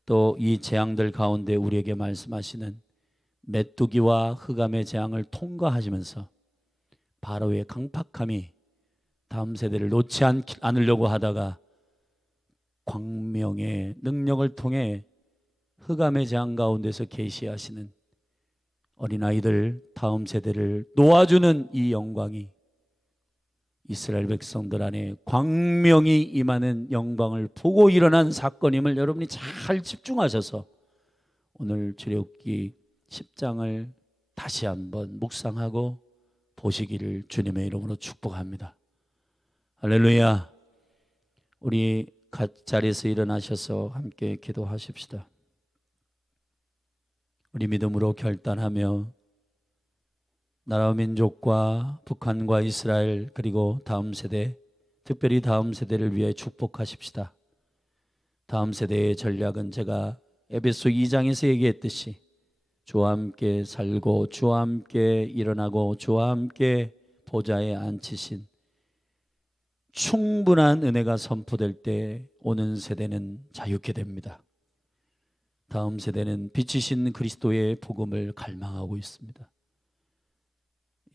또 이 재앙들 가운데 우리에게 말씀하시는 메뚜기와 흑암의 재앙을 통과하시면서 바로의 강팍함이 다음 세대를 놓지 않으려고 하다가 광명의 능력을 통해 흑암의 재앙 가운데서 계시하시는 어린아이들 다음 세대를 놓아주는 이 영광이 이스라엘 백성들 안에 광명이 임하는 영광을 보고 일어난 사건임을 여러분이 잘 집중하셔서 오늘 출애굽기 10장을 다시 한번 묵상하고 보시기를 주님의 이름으로 축복합니다. 할렐루야. 우리 각 자리에서 일어나셔서 함께 기도하십시다. 우리 믿음으로 결단하며 나라와 민족과 북한과 이스라엘 그리고 다음 세대, 특별히 다음 세대를 위해 축복하십시다. 다음 세대의 전략은 제가 에베소 2장에서 얘기했듯이 주와 함께 살고 주와 함께 일어나고 주와 함께 보좌에 앉히신 충분한 은혜가 선포될 때 오는 세대는 자유케 됩니다. 다음 세대는 빛이신 그리스도의 복음을 갈망하고 있습니다.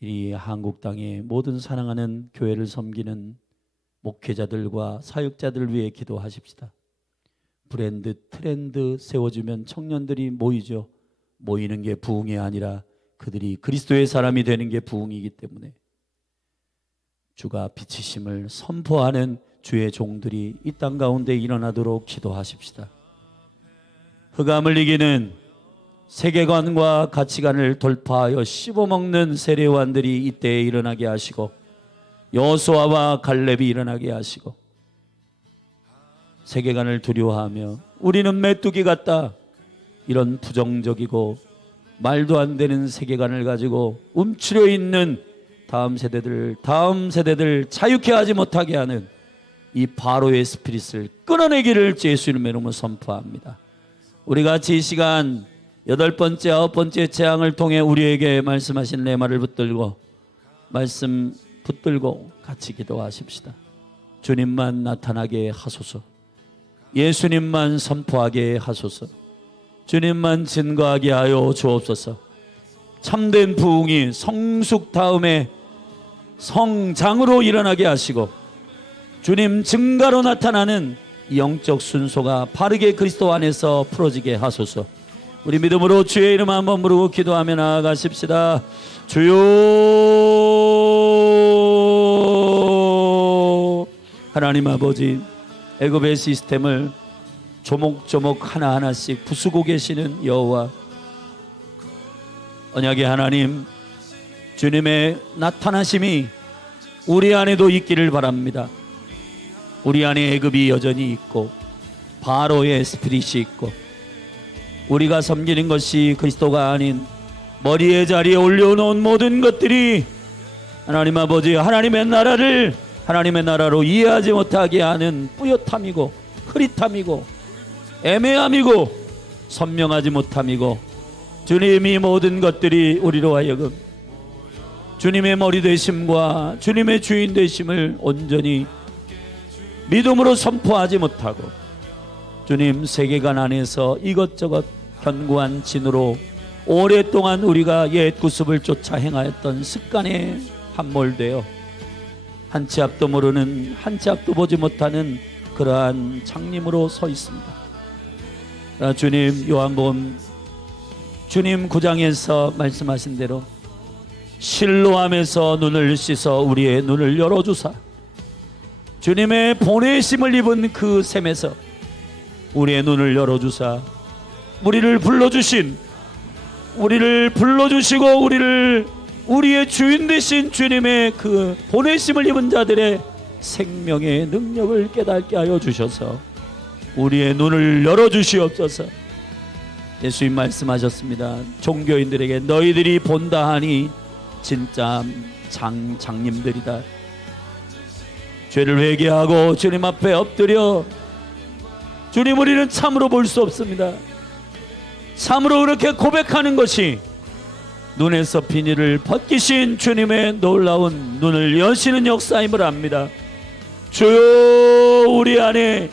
이 한국 땅의 모든 사랑하는 교회를 섬기는 목회자들과 사역자들을 위해 기도하십시다. 브랜드, 트렌드 세워주면 청년들이 모이죠. 모이는 게 부흥이 아니라 그들이 그리스도의 사람이 되는 게 부흥이기 때문에 주가 빛이심을 선포하는 주의 종들이 이 땅 가운데 일어나도록 기도하십시다. 흑암을 이기는 세계관과 가치관을 돌파하여 씹어먹는 세례요한들이 이때에 일어나게 하시고 여호수아와 갈렙이 일어나게 하시고 세계관을 두려워하며 우리는 메뚜기 같다 이런 부정적이고 말도 안 되는 세계관을 가지고 움츠려 있는 다음 세대들 자유케 하지 못하게 하는 이 바로의 스피릿을 끊어내기를 예수님의 이름으로 선포합니다. 우리 같이 이 시간 8번째, 9번째 재앙을 통해 우리에게 말씀하신 레마를 붙들고 말씀 붙들고 같이 기도하십시다. 주님만 나타나게 하소서. 예수님만 선포하게 하소서. 주님만 증거하게 하여 주옵소서. 참된 부흥이 성숙 다음에 성장으로 일어나게 하시고 주님 증가로 나타나는 영적 순서가 바르게 그리스도 안에서 풀어지게 하소서. 우리 믿음으로 주의 이름 한번 부르고 기도하며 나아가십시다. 주여, 하나님 아버지, 애굽의 시스템을 조목조목 하나하나씩 부수고 계시는 여호와, 언약의 하나님, 주님의 나타나심이 우리 안에도 있기를 바랍니다. 우리 안에 애굽이 여전히 있고 바로의 스피릿이 있고 우리가 섬기는 것이 그리스도가 아닌 머리의 자리에 올려놓은 모든 것들이 하나님 아버지, 하나님의 나라로 이해하지 못하게 하는 뿌옇함이고 흐릿함이고 애매함이고 선명하지 못함이고, 주님이 모든 것들이 우리로 하여금 주님의 머리 되심과 주님의 주인 되심을 온전히 믿음으로 선포하지 못하고 주님 세계관 안에서 이것저것 견고한 진으로 오랫동안 우리가 옛 구습을 쫓아 행하였던 습관에 함몰되어 한 치 앞도 모르는, 한 치 앞도 보지 못하는 그러한 장님으로 서 있습니다. 주님, 요한복음 주님 9장에서 말씀하신 대로 실로암에서 눈을 씻어 우리의 눈을 열어주사 주님의 보내심을 입은 그 셈에서 우리의 눈을 열어주사 우리를 불러주시고 우리의 주인 되신 주님의 그 보내심을 입은 자들의 생명의 능력을 깨닫게 하여 주셔서 우리의 눈을 열어주시옵소서. 예수님 말씀하셨습니다. 종교인들에게 너희들이 본다 하니 진짜 장님들이다. 죄를 회개하고 주님 앞에 엎드려 주님, 우리는 참으로 볼 수 없습니다. 참으로 그렇게 고백하는 것이 눈에서 비닐을 벗기신 주님의 놀라운 눈을 여시는 역사임을 압니다. 주여, 우리 안에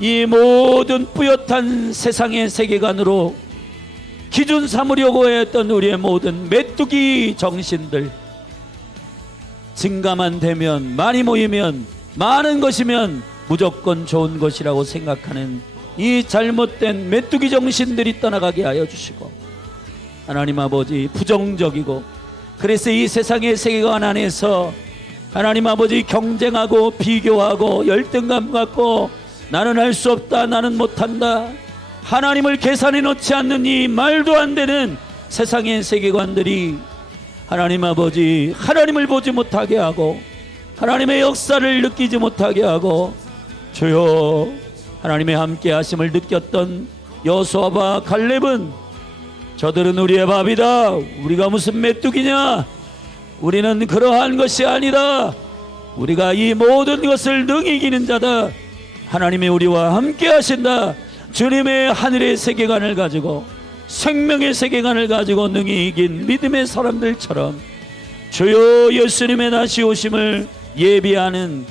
이 모든 뿌옇한 세상의 세계관으로 기준 삼으려고 했던 우리의 모든 메뚜기 정신들, 증가만 되면, 많이 모이면, 많은 것이면 무조건 좋은 것이라고 생각하는 이 잘못된 메뚜기 정신들이 떠나가게 하여 주시고, 하나님 아버지 부정적이고, 그래서 이 세상의 세계관 안에서 하나님 아버지 경쟁하고 비교하고 열등감 갖고 나는 할 수 없다, 나는 못한다, 하나님을 계산해 놓지 않는 이 말도 안 되는 세상의 세계관들이 하나님 아버지 하나님을 보지 못하게 하고 하나님의 역사를 느끼지 못하게 하고, 주여 하나님의 함께 하심을 느꼈던 여호수아와 갈렙은 저들은 우리의 밥이다, 우리가 무슨 메뚜기냐, 우리는 그러한 것이 아니다, 우리가 이 모든 것을 능히 이기는 자다, 하나님이 우리와 함께 하신다, 주님의 하늘의 세계관을 가지고 생명의 세계관을 가지고 능히 이긴 믿음의 사람들처럼 주여 예수님의 다시 오심을 예비하는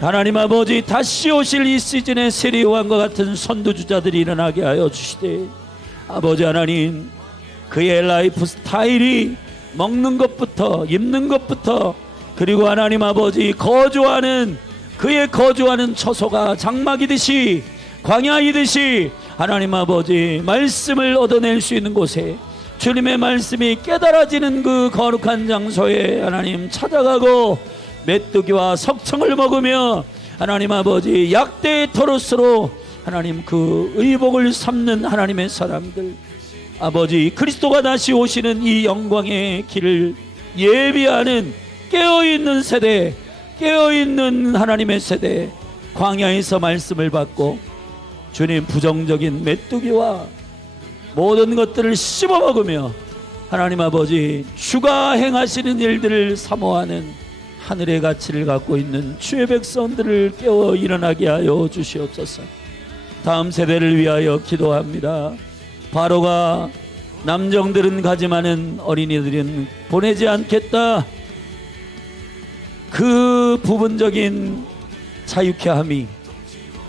하나님 아버지 다시 오실 이 시즌의 세례요한과 같은 선두주자들이 일어나게 하여 주시되, 아버지 하나님 그의 라이프 스타일이 먹는 것부터 입는 것부터, 그리고 하나님 아버지 그의 거주하는 처소가 장막이듯이 광야이듯이 하나님 아버지 말씀을 얻어낼 수 있는 곳에, 주님의 말씀이 깨달아지는 그 거룩한 장소에 하나님 찾아가고 메뚜기와 석청을 먹으며 하나님 아버지 약대의 토로스로 하나님 그 의복을 삼는 하나님의 사람들, 아버지 그리스도가 다시 오시는 이 영광의 길을 예비하는 깨어있는 세대, 깨어있는 하나님의 세대, 광야에서 말씀을 받고 주님 부정적인 메뚜기와 모든 것들을 씹어먹으며 하나님 아버지 주가 행하시는 일들을 사모하는 하늘의 가치를 갖고 있는 주의 백성들을 깨워 일어나게 하여 주시옵소서. 다음 세대를 위하여 기도합니다. 바로가 남정들은 가지만은 어린이들은 보내지 않겠다, 그 부분적인 자유케함이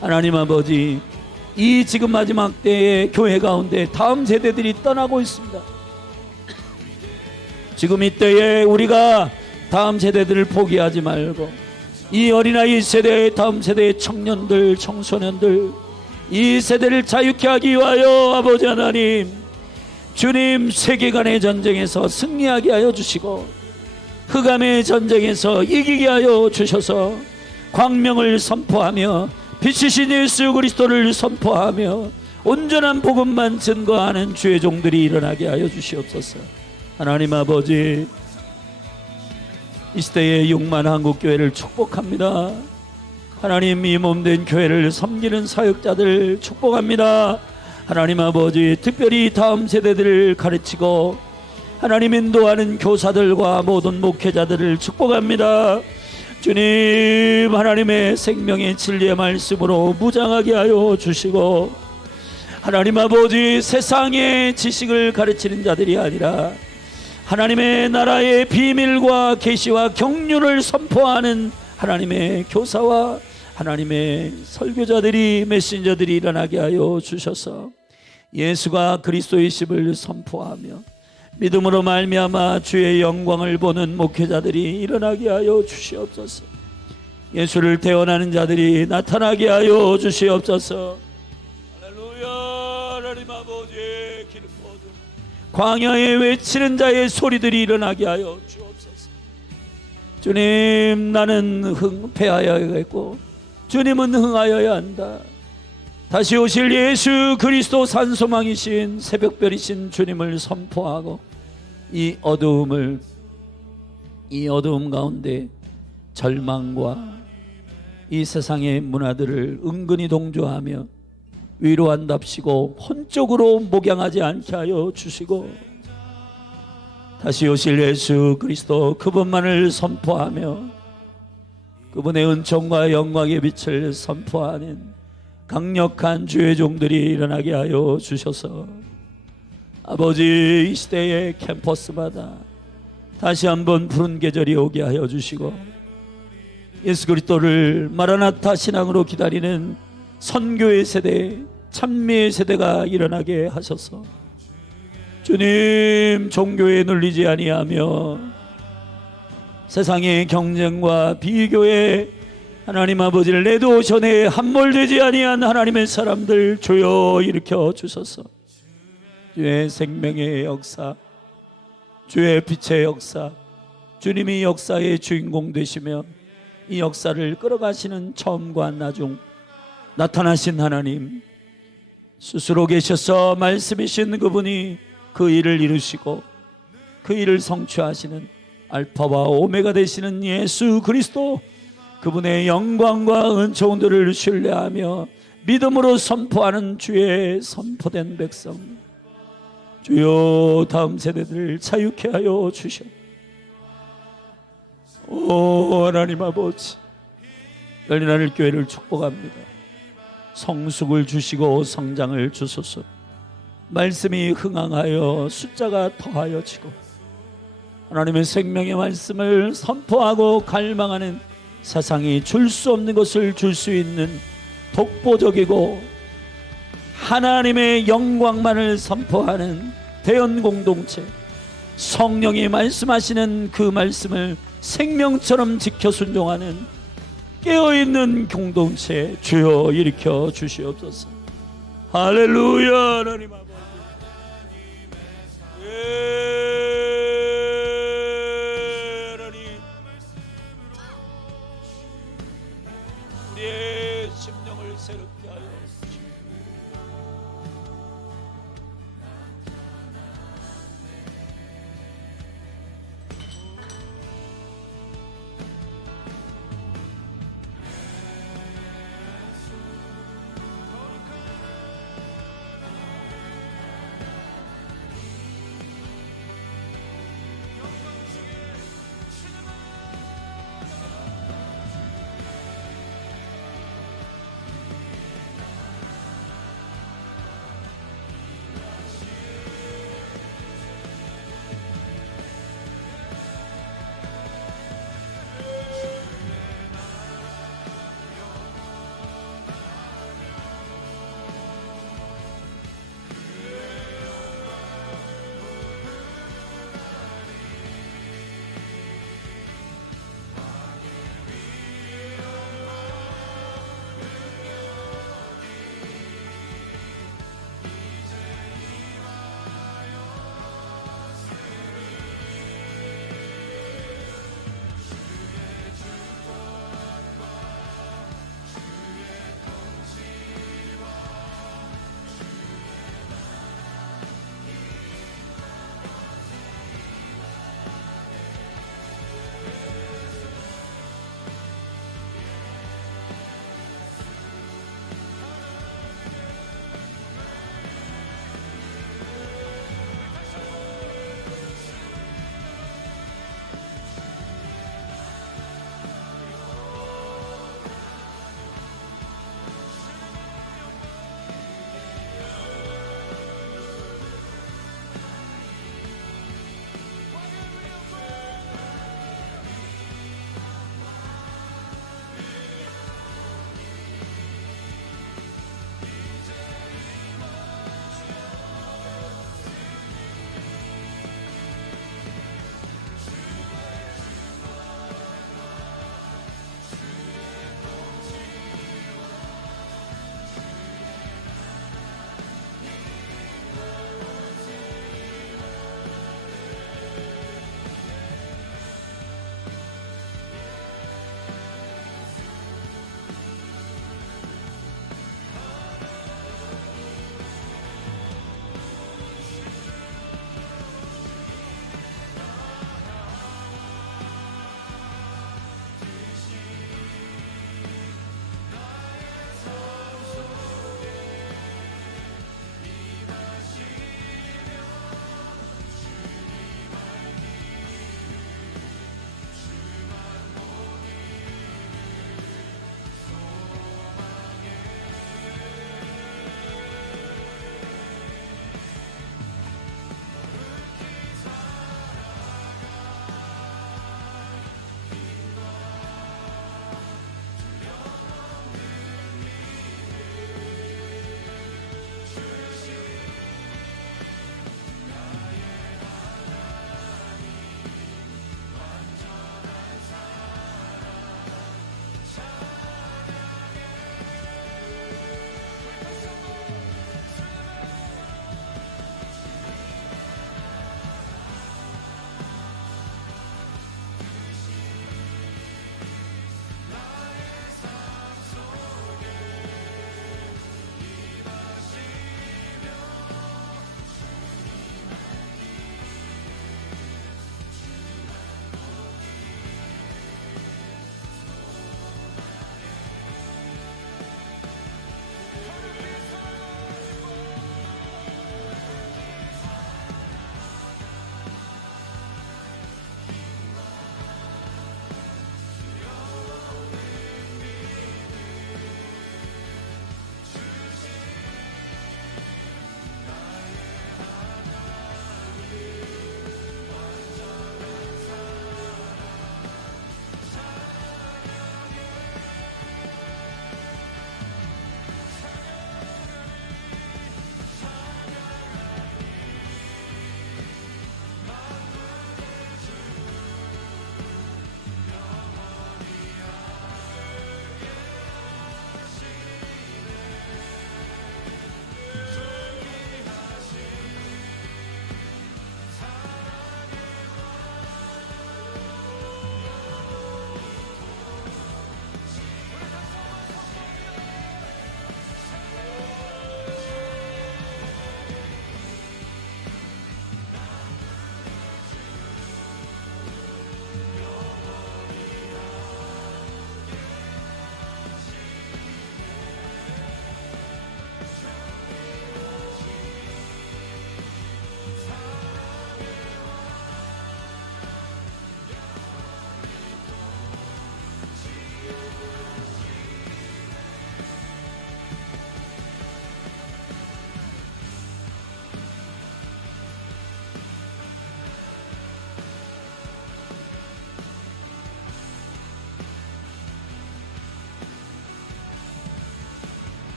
하나님 아버지 이 지금 마지막 때의 교회 가운데 다음 세대들이 떠나고 있습니다. 지금 이때에 우리가 다음 세대들을 포기하지 말고 이 어린아이 세대의 다음 세대의 청년들, 청소년들, 이 세대를 자유케 하기 위하여 아버지 하나님 주님 세계관의 전쟁에서 승리하게 하여 주시고 흑암의 전쟁에서 이기게 하여 주셔서 광명을 선포하며 빛이신 예수 그리스도를 선포하며 온전한 복음만 증거하는 주의 종들이 일어나게 하여 주시옵소서. 하나님 아버지 이 시대의 6만 한국교회를 축복합니다. 하나님 이 몸된 교회를 섬기는 사역자들 축복합니다. 하나님 아버지 특별히 다음 세대들을 가르치고 하나님 인도하는 교사들과 모든 목회자들을 축복합니다. 주님 하나님의 생명의 진리의 말씀으로 무장하게 하여 주시고 하나님 아버지 세상의 지식을 가르치는 자들이 아니라 하나님의 나라의 비밀과 계시와 경륜을 선포하는 하나님의 교사와 하나님의 설교자들이 메신저들이 일어나게 하여 주셔서 예수가 그리스도이심을 선포하며 믿음으로 말미암아 주의 영광을 보는 목회자들이 일어나게 하여 주시옵소서. 예수를 대언하는 자들이 나타나게 하여 주시옵소서. 할렐루야. 하나님 아버지 기름 부어주 광야에 외치는 자의 소리들이 일어나게 하여 주옵소서. 주님 나는 패하여야겠고 주님은 흥하여야 한다. 다시 오실 예수 그리스도 산소망이신 새벽별이신 주님을 선포하고 이 어두움 가운데 절망과 이 세상의 문화들을 은근히 동조하며 위로한답시고 혼적으로 목양하지 않게 하여 주시고 다시 오실 예수 그리스도 그분만을 선포하며 그분의 은총과 영광의 빛을 선포하는 강력한 주의 종들이 일어나게 하여 주셔서 아버지 이 시대의 캠퍼스마다 다시 한번 푸른 계절이 오게 하여 주시고 예수 그리스도를 마라나타 신앙으로 기다리는 선교의 세대, 찬미의 세대가 일어나게 하셔서 주님, 종교에 눌리지 아니하며 세상의 경쟁과 비교에 하나님 아버지를 내도전에 함몰되지 아니한 하나님의 사람들 주여 일으켜 주소서. 주의 생명의 역사, 주의 빛의 역사, 주님이 역사의 주인공 되시며 이 역사를 끌어가시는 처음과 나중 나타나신 하나님, 스스로 계셔서 말씀이신 그분이 그 일을 이루시고 그 일을 성취하시는 알파와 오메가 되시는 예수 그리스도, 그분의 영광과 은총들을 신뢰하며 믿음으로 선포하는 주의 선포된 백성, 주여 다음 세대들을 자유케 하여 주셔. 오 하나님 아버지, 열린 하늘 교회를 축복합니다. 성숙을 주시고 성장을 주소서. 말씀이 흥황하여 숫자가 더하여지고 하나님의 생명의 말씀을 선포하고 갈망하는 세상이 줄 수 없는 것을 줄 수 있는 독보적이고 하나님의 영광만을 선포하는 대언 공동체, 성령이 말씀하시는 그 말씀을 생명처럼 지켜 순종하는 깨어있는 공동체 주여 일으켜 주시옵소서. 할렐루야. 하나님 아버지, 하나님 우리의 심령을 새롭게 하여 주시옵소서.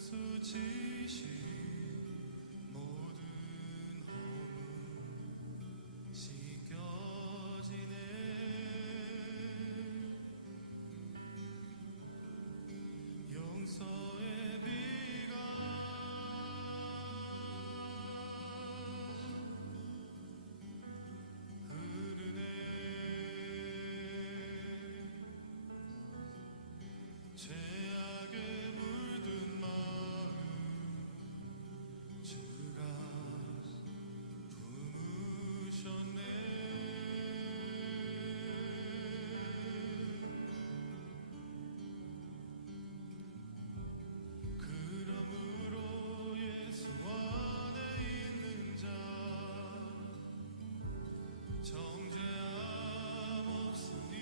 수치신 모든 허물 씻겨지네. 용서의 비가 흐르네. 죄악에 물든 마음 주가 품으셨네. 그러므로 예수 안에 있는 자 정죄함 없으니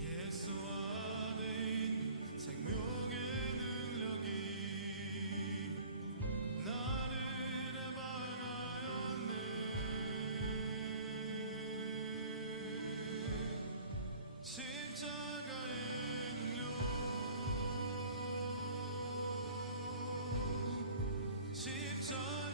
예수 안에 있는 생명의 능력이 나를 해방하였네. 십자가의 능력, 십자가